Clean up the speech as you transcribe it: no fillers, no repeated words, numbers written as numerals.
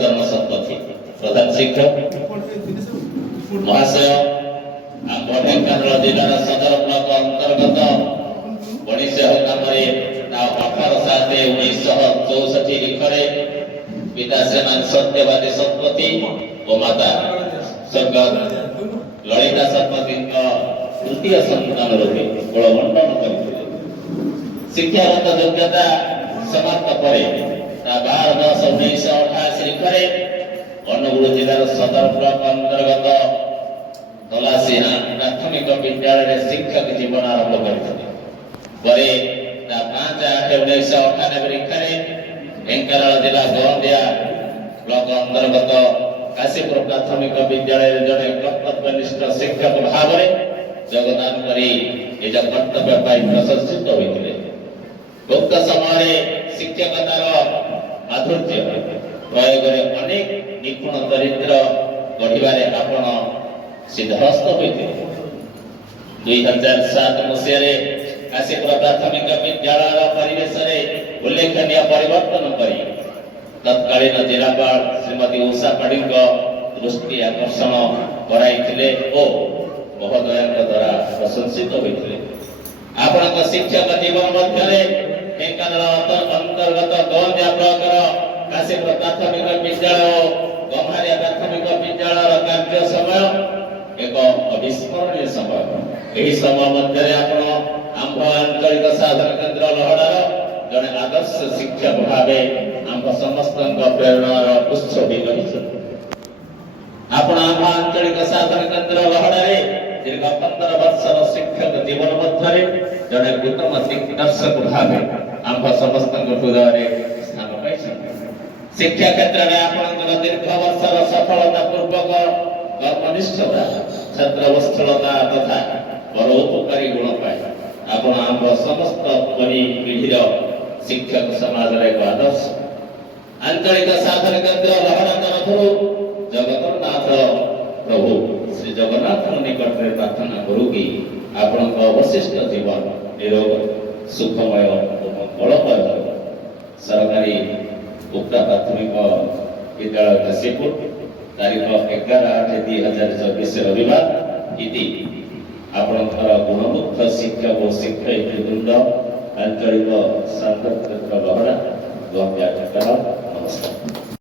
जन्म शतपथी प्रधान शिक्षक महाशय आम ढेंकानाल जिलार सदर ब्लक अंतर्गत बणिशेह ग्राम 18/7/1964 लिखरे पिता श्रीमान सत्यवादी शतपथी और माता स्वर्गत ललिता शतपथी तृतीय संतान रूपे कुलमंडन करते शिक्षागत योग्यता समाप्त पर 12/10/1988 लिखरे अनुगुल जिलार सदर ब्लक अंतर्गत दलासीहा प्राथमिक विद्यालय शिक्षक जीवन आरंभ करते 5/8/1998 लिखरे ढेंकानाल जिला गंदिया ब्लक अंतर्गत काशीपुर प्राथमिक विद्यालय जड़े कर्तव्यनिष्ठ शिक्षक भाव में योगदान करी निज कर्तव्य प्रशंसित होते उक्त समय शिक्षकतार माधुर्य प्रयोग अनेक निपुण चरित्र गढ़वे आपण सिद्धहस्त होते 2007 मसीह काशीपुर प्राथमिक विद्यालय परिवेश उल्लेखनीय परिवर्तन करी तत्कालीन जिलापाल श्रीमती उषा पाढ़ी दृष्टि आकर्षण कराई महोदय द्वारा प्रशंसित होते आपण शिक्षक जीवन मध्य ढेंकानाल अंतर्गत गंजा ब्लॉक काशीपुर प्राथमिक विद्यालय गम्हारिया प्राथमिक विद्यालय कार्य समय एक अविस्मरणीय समय यही समय मध्य आपण आंभ आंचलिक साधन केन्द्र लहड़ार जड़े आदर्श शिक्षक भाव आंभ समस्त प्रेरणार उत्स भी रही आपण आंभ आंचलिक साधन केन्द्र लहड़ार दीर्घ 15 वर्षर शिक्षक जीवन मध्य जड़े उत्तम दिग्दर्शक भाव आंभ समस्त हृदय स्थान पाई शिक्षा क्षेत्र में आपण दीर्घ वर्षर सफलता पूर्वक कर्मनिष्ठता छात्र वत्सलता तथा परोपकारी गुण पाए आपण आंभ समस्त पीढ़ीर शिक्षक समाज एक आदर्श आंचलिक साधन केन्द्र लहड़ा तरफ जगन्नाथ प्रभु श्री जगन्नाथ निकट में प्रार्थना करू कि आपण अवशिष्ट जीवन निरोग सुखमय और मंगलमय सरकारी उक्ता प्राथमिक विद्यालय काशीपुर तारीख 11/8/2024 रविवार इति आपणकर गुणमुग्ध शिक्षक और शिक्षयित्री वृंद आंचलिक साधन केन्द्र लहड़ा नमस्कार।